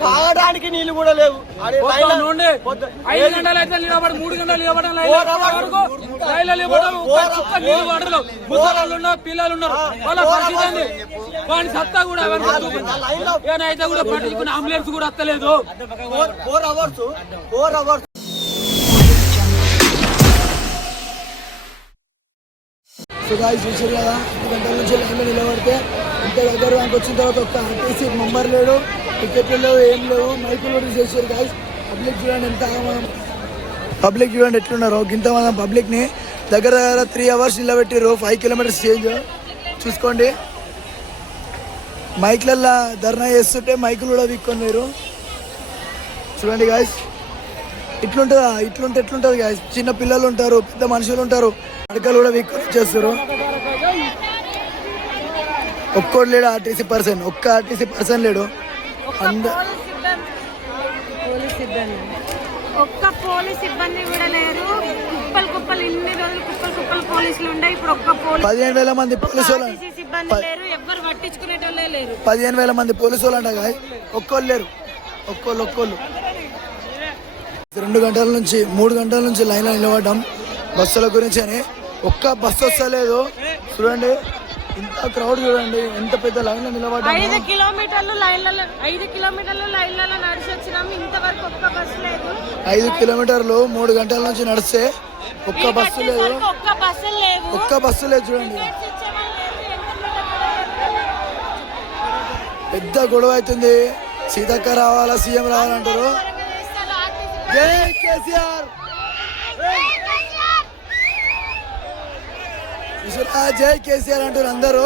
తాగడానికి నీళ్లు కూడా లేవు. 5 గంటలు అయితే నిలబడి 3 గంటలు నిలబడడం ముసలు ఉన్నారు, పిల్లలు ఉన్నారు, వాళ్ళ పరిస్థితి ఏంది? వాడి సత్తా కూడా అయితే కూడా పట్టించుకుని అంబులెన్స్ కూడా వస్తలేదు. 4 అవర్స్ చూసారు కదా, 2 గంటల నుంచి లైన్లో నిలబడితే ఇంత దగ్గర దానికి వచ్చిన తర్వాత ఒక్క ఆర్టీసీ మెంబర్ లేడు, టికెట్లు లేవు, ఏం లేవు. మైకులు కూడా చేశారు గాయస్. పబ్లిక్ చూడండి ఎంత, పబ్లిక్ చూడండి ఎట్లున్నారు. ఇంత మనం పబ్లిక్ని దగ్గర 3 అవర్స్ నిలబెట్టారు. 5 కిలోమీటర్స్ చేంజ్ చూసుకోండి. మైక్లల్లో ధర్నా చేస్తుంటే మైకులు కూడా వీక్కొని మీరు చూడండి గాయస్. ఇట్లుంటుందా? ఇట్లుంటే ఎట్లుంటుంది గాయస్. చిన్న పిల్లలు ఉంటారు, పెద్ద మనుషులు ఉంటారు, అడకలు కూడా వీక్కొని చేస్తారు. ఒక్కోడు లేడు ఆర్టీసీ పర్సన్, ఒక్క ఆర్టీసీ పర్సన్ లేడు. ఒక్క పోలీస్ సిబ్బంది కూడా లేరు. కుప్పలు ఇన్ని రోజులు కుప్పలు పోలీసులు ఉండే, ఇప్పుడు ఒక్క 15,000 మంది పోలీసు వాళ్ళు సిబ్బంది లేరు, ఎవ్వరు పట్టించుకునేటోళ్ళే లేరు. 15,000 మంది పోలీసు వాళ్ళు అంట గాయస్. ఒక్కోళ్ళు లేరు, ఒక్కోళ్ళు 2 గంటల నుంచి 3 గంటల నుంచి లైన్లో నిలబడ్డాం బస్సుల గురించి అని. ఒక్క బస్సు వస్తలేదు. చూడండి ఇంత క్రౌడ్, చూడండి ఎంత పెద్ద లైన్లో నిలబడ్డాం. 5 కిలోమీటర్లు లైన్లలో నడిచి వచ్చినాము, ఇంతవరకు ఒక్క బస్సు లేదు. 5 కిలోమీటర్లు 3 గంటల నుంచి నడిస్తే ఒక్క బస్సు లేదు, ఒక్క బస్సు లేదు. చూడండి పెద్ద గొడవ అవుతుంది. సీతక్క రావాలా, సీఎం రావాలంటారు. జై కేసీఆర్, జై కేసీఆర్ అంటారు అందరూ.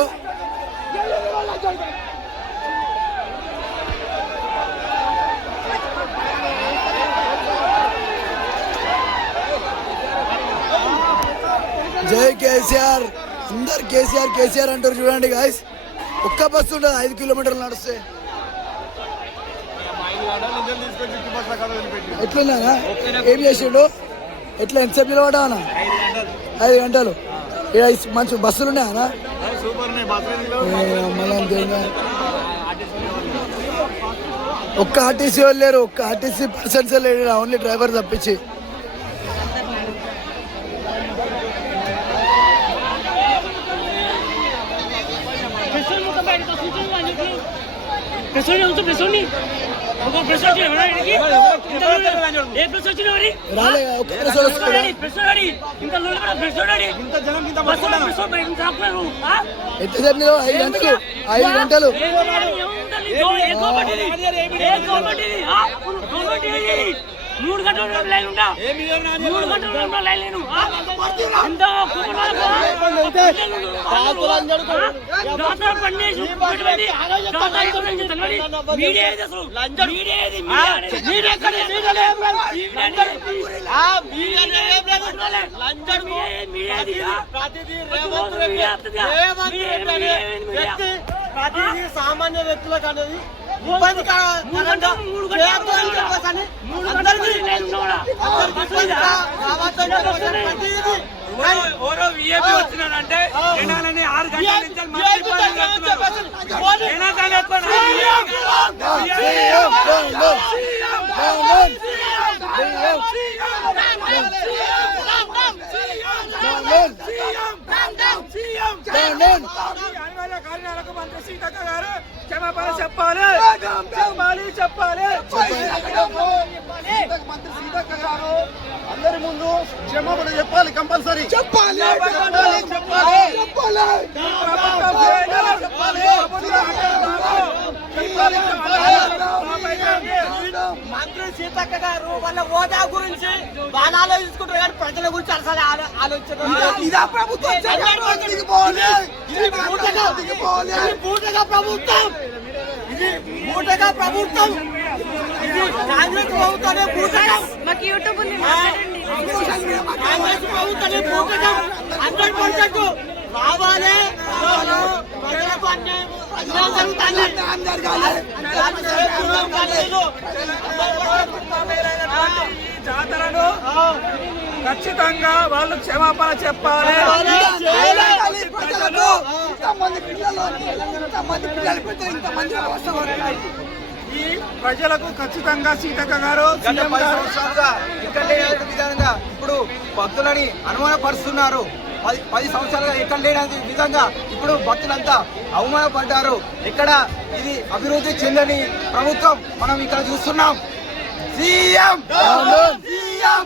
జై కేసీఆర్, అందరు కేసీఆర్ అంటారు. చూడండి గాయస్, ఒక్క బస్సు ఉండదు 5 కిలోమీటర్లు నడిస్తే. ఎట్లున్నానా, ఏం చేసిండు, ఎట్లా ఎంతసేపు నిలబడ్డానా? 5 గంటలు. మంచి బస్సులు ఉన్నాయనా? ఒక్క ఆర్టీసీ వాళ్ళు లేరు, ఒక్క ఆర్టీసీ పర్సన్స్ లేడు, ఓన్లీ డ్రైవర్ తప్పించి. ఎంతసేపు 5 గంటలు. మూడు గంటల లైన్ ఉంటా, 3 గంటల లైన్ లేను. ప్రతిదీ సామాన్య వ్యక్తులకు అనేది ఓరో విఐపి వచ్చినారంటే 6 గంటల మంత్రి సీతక్క గారు క్షమాపణ చెప్పాలి. మంత్రి సీతక్క గారు అందరి ముందు క్షమాపణ చెప్పాలి, కంపల్సరీ చెప్పాలి. మంత్రి సీతక్క గారు వాళ్ళ హోదా గురించి బాగా ఆలోచించుకుంటారు కానీ ప్రజల గురించి అసలు ఆలోచించారు. ఇదా ప్రభుత్వం, ప్రభుత్వం ఇది కాంగ్రెస్ ప్రభుత్వమే పూటకం. మాకు యూట్యూబ్ ఉంది, కాంగ్రెస్ ప్రభుత్వమే పూటకం 100% రావాలి. ప్రజలకు అన్యాయం జాతరను ఖచ్చితంగా వాళ్ళు క్షమాపణ చెప్పాలి. ఇంతమంది పిల్లలు ఇంతమంది పెడితే ఇంతమంది అవసరం. ప్రజలకు ఖచ్చితంగా సీతక్క గారు గత 10 సంవత్సరాలుగా ఇక్కడ లేని విధంగా ఇప్పుడు భక్తులని అనుమానపరుస్తున్నారు. 10 సంవత్సరాలుగా ఎక్కడ లేని విధంగా ఇప్పుడు భక్తులంతా అవమానపడ్డారు. ఇక్కడ ఇది అభివృద్ధి చెందని ప్రభుత్వం మనం ఇక్కడ చూస్తున్నాం. CM CM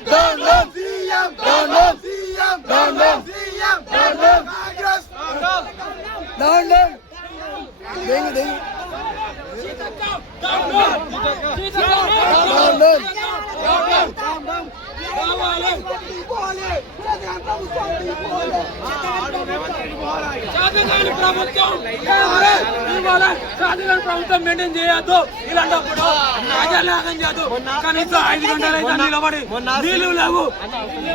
CM CM CM Congress down down దేంగి దేంగి డౌన్ డౌన్ ప్రభుత్వం మెయింటైన్ చేయొద్దు. ఇలాంటప్పుడు ప్రజాలాగం చేయదు. కనీసం 5 గంటలు అయితే నిలబడి నీళ్లు లేవు,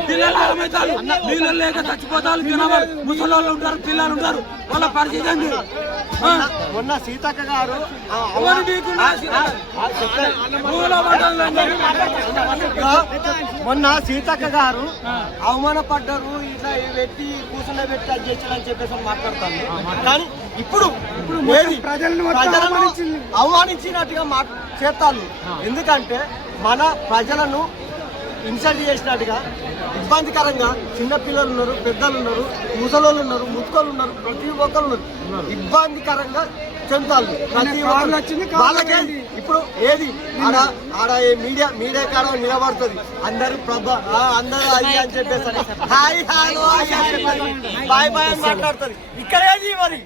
పిల్లలు ఆగమవుతారు, నీళ్ళు లేక చచ్చిపోతారు. జనాభా ముసలోళ్ళు ఉంటారు, పిల్లలు ఉంటారు, వాళ్ళ పరిస్థితి ఏంది? మొన్న సీతక్క గారు అవమానపడ్డారు. ఇట్లా పెట్టి కూర్చున్న పెట్టి అది చేయాలని చెప్పేసి మాట్లాడతాను. కానీ ఇప్పుడు ప్రజలను అవమానించినట్టుగా చేస్తాను. ఎందుకంటే మన ప్రజలను ఇన్సల్ట్ చేసినట్టుగా ఇబ్బందికరంగా చిన్నపిల్లలు ఉన్నారు, పెద్దలు ఉన్నారు, ముసలోళ్ళు ఉన్నారు, ముత్తుకోళ్ళు ఉన్నారు, ప్రతి ఒక్కరు ఉన్నారు. ఇబ్బందికరంగా చెందుతారు. ప్రతి వాళ్ళకే ఇప్పుడు ఏది ఆడ మీడియా కాడ నిలబడుతుంది. అందరూ అందరూ అది అని చెప్పేసి హాయ్ హలో బాయ్ బాయ్ అని మాట్లాడుతుంది. ఇక్కడ ఏది మరి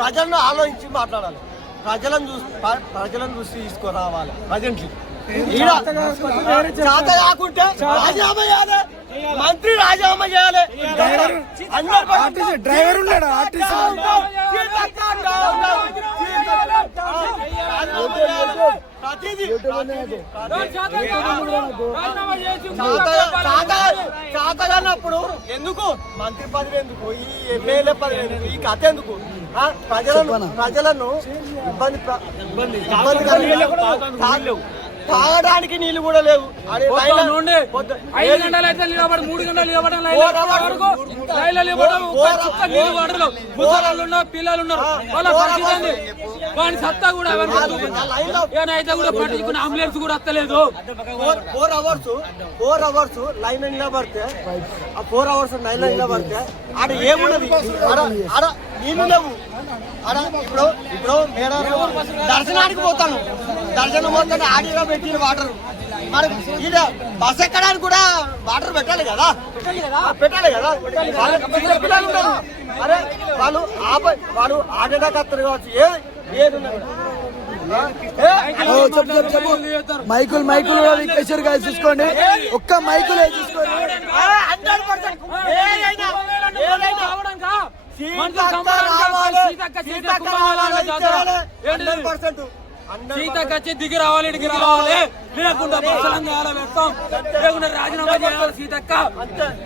ప్రజలను ఆలోచించి మాట్లాడాలి. ప్రజలను చూసి తీసుకురావాలి. ప్రజెంట్లీ కాకుంటే రాజీనామా చేయాలి, మంత్రి రాజీనామా చేయాలి. డ్రైవర్ ఉన్నాడు ఆర్టిస్ట్ చాతగానప్పుడు ఎందుకు మంత్రి పదవి, ఎందుకు ఈ ఎమ్మెల్యే పదవి, ఎందుకు ఈ కథ, ఎందుకు ప్రజలను ఇబ్బంది తాగడానికి నీళ్లు కూడా లేవు. 5 గంటలు అయితే నిలబడి 3 గంటలు నిలబడడం పిల్లలు ఉన్నారు, వాళ్ళ పరిస్థితి ఏంది? వాడి సత్తా కూడా అయితే కూడా పట్టించుకుని అంబులెన్స్ కూడా వస్తలేదు. 4 అవర్స్ లైన్ నిలబడితే, ఆ 4 అవర్స్ లైన్ నిలబడితే ఆడ ఏమున్నది? ఆడ నీళ్లు లేవు. ఇప్పుడు దర్శనానికి పోతాను, దర్శనం పోతాను ఆడిగా పెట్టిన వాటర్. మరి ఈడ బస్ ఎక్కడానికి కూడా వాటర్ పెట్టాలి కదా. పిల్లలు ఉన్నారు. అరే వాళ్ళు ఆడడానికి వస్తారు కావచ్చు. ఏది మైకులు కూడా వికేశ్వర్ గారు చూసుకోండి. ఒక్క మైకులు తీసుకోండి. 100% సీతక్క వచ్చి దిగి రావాలి, ఇడికి రావాలి, లేకుండా బస్సులను పెట్టాం, లేకుండా రాజీనామా చేయాలి. సీతక్క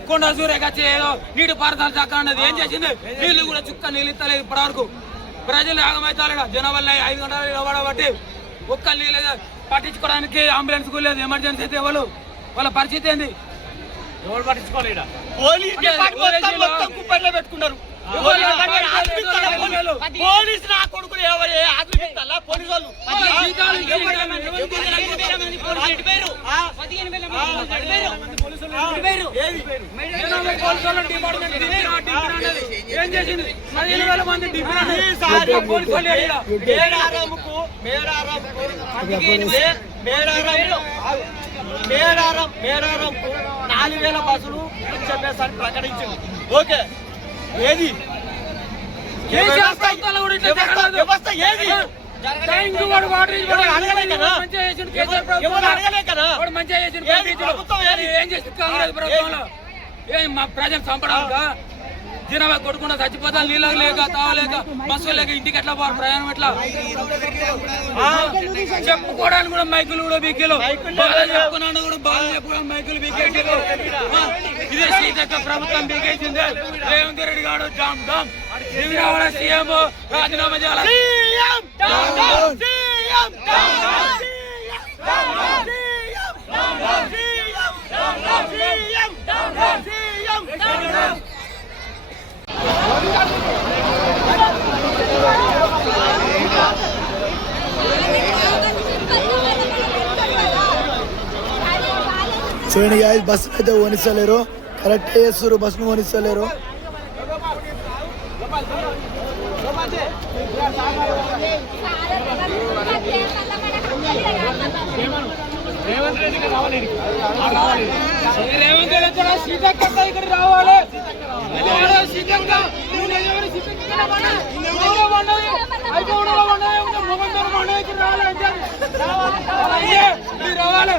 కొండ సూర్యకి వచ్చి ఏదో నీటి పారుదల శాఖ అన్నది ఏం చేసింది? నీళ్లు కూడా చుక్క నీళ్ళు ఇస్తలేదు ఇప్పటి వరకు. ప్రజలు ఆగమవుతారు. జనాభా 5 గంటలు నిలబడబట్టి ఒక్క నీళ్ళు పట్టించుకోవడానికి అంబులెన్స్ కూడా లేదు. ఎమర్జెన్సీ అయితే వాళ్ళ పరిస్థితి ఏంది? ఎవరు పట్టించుకోలేదు. కుప్పట్లో పెట్టుకున్నారు. పోలీసు నా కొడుకులు పోలీసు వాళ్ళు ఏం చేసింది? 15,000 మంది మేడారంకు 4,000 బస్సులు చెప్పేసి ప్రకటించింది. ఓకే, ఏది వ్యవస్థ ఏది? మా ప్రజలు చంపడానికి జనాభా కొట్టుకుండా చచ్చిపోతాను. నీళ్ళ లేక తావలేక బస్సు లేక ఇంటికి ఎట్లా పోవాలి, ప్రయాణం ఎట్లా? చెప్పుకోవడానికి కూడా మైకులు కూడా బీకేలు, బాగా చెప్పుకున్నాను కూడా బాగా చెప్పుకోవడానికి మైకులు బీకేసారు. ఇదే సీతక్క ప్రభుత్వం బీకేసింది. రేవంత్ రెడ్డి గారు జామ్ డామ్ సీఎం రాజీనామా చేయాలి. చూడండి గాయస్, బస్సులు అయితే ఓనిస్తలేరు, కరెక్ట్ చేస్తారు, బస్సును ఓనిస్తలేరు. రేవంత్ రెడ్డి రావాలి, రేవంత్ రెడ్డి కూడా సీతక్క ఇక్కడ రావాలి. సీతక్క రావాలి.